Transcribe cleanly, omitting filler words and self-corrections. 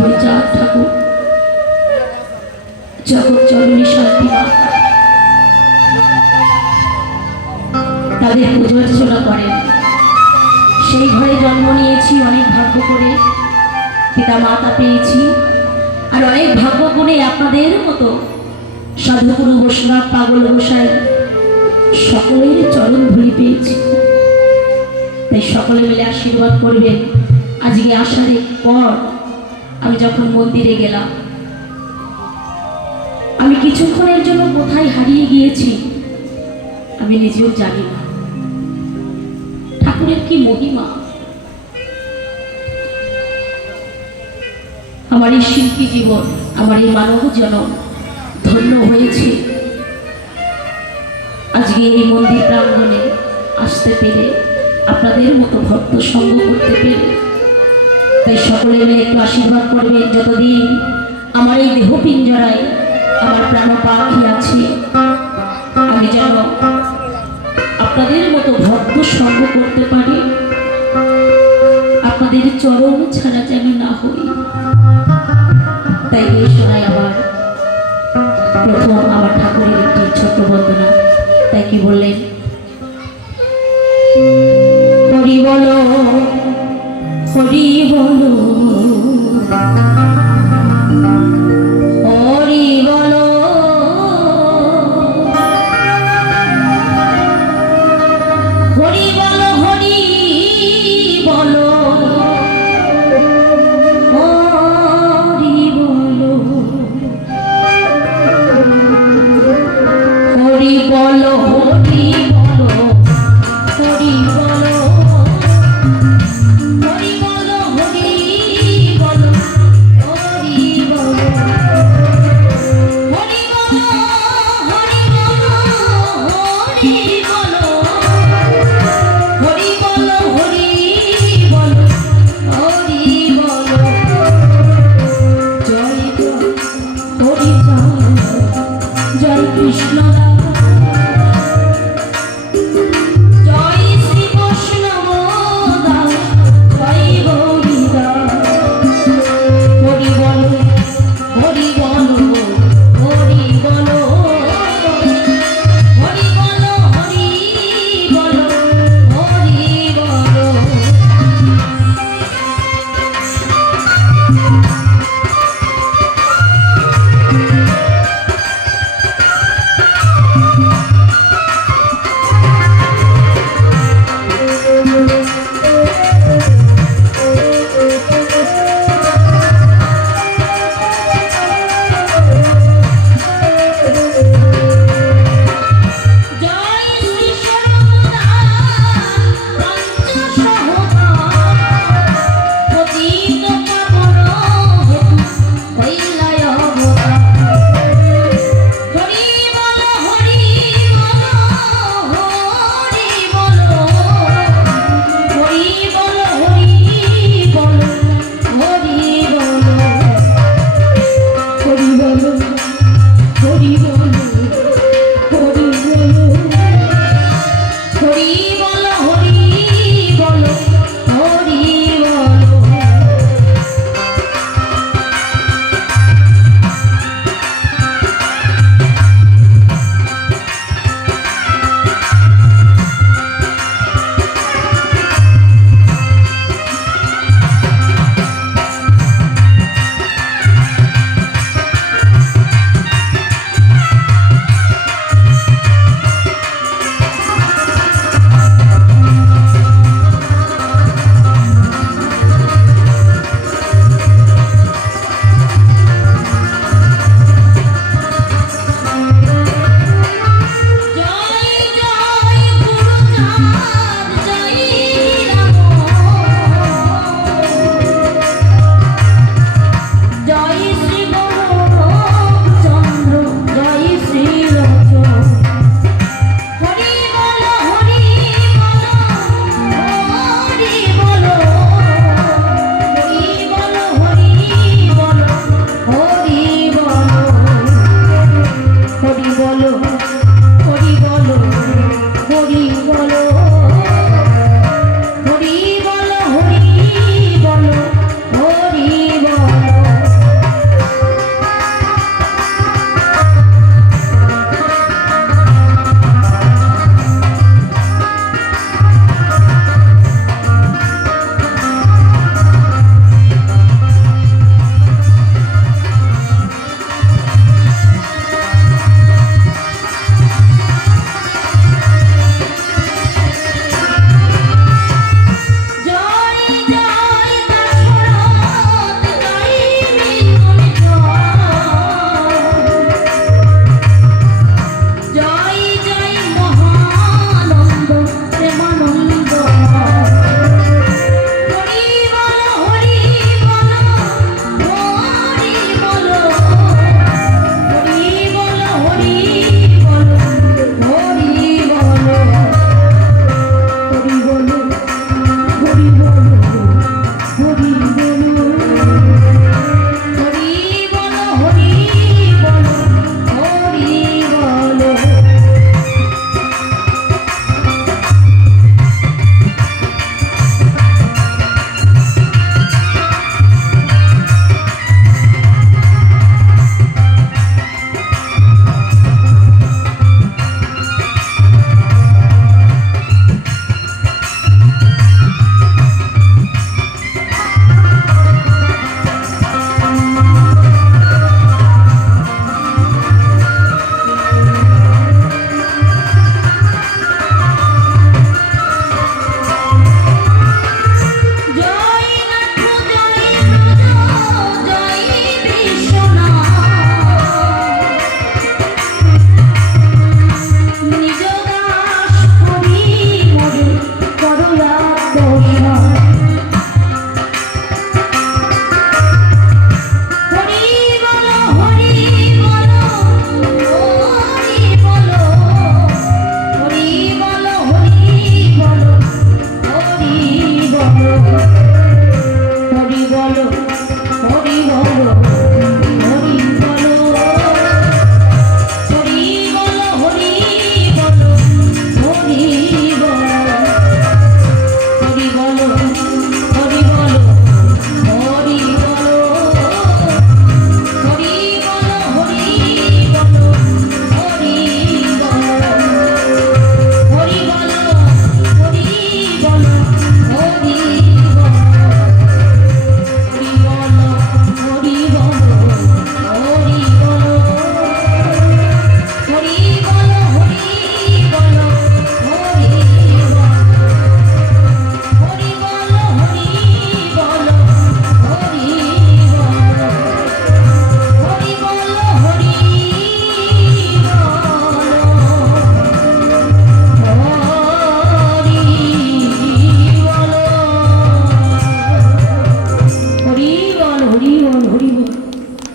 হরিচাঁদ ঠাকুর জগৎ জননী শান্তি মা তাদের পুজো অর্চনা করেন। সেই ঘরে জন্ম নিয়েছি, অনেক ভাগ্য করে পিতা মাতা পেয়েছি, আর অনেক ভাগ্য করে আপনাদের মতো সাধুগুরু বৈষ্ণব পাগল গোসাই সকলের চরণ ধুলি পেয়েছি। তাই সকলে মিলে আশীর্বাদ করবেন। আজকে আসার পর আমি যখন মন্দিরে গেলাম, আমি কিছুক্ষণের জন্য কোথায় হারিয়ে গিয়েছি আমি নিজেও জানি না। ঠাকুরের কি মহিমা! আমার এই শিল্পী জীবন, আমার এই মানব জনম ধন্য হয়েছে আজকে এই মন্দির প্রাঙ্গণে আসতে পেরে, আপনাদের মতো ভক্ত সঙ্গ করতে পেরে। তাই সকলে মিলে একটু আশীর্বাদ করবে, যতদিন আমার এই দেহ পিঞ্জরায় আমার প্রাণ পাখি আছে, আমি যেন আপনাদের মতো ভক্ত সঙ্গ করতে পারি, আপনাদের চরণ ছাড়া যেন না হই। তাই এই শোনায় আবার প্রথম আমার ঠাকুরের একটি ছোট্ট বন্দনা। তাই কি বললেন, হরি বলো হরি বলো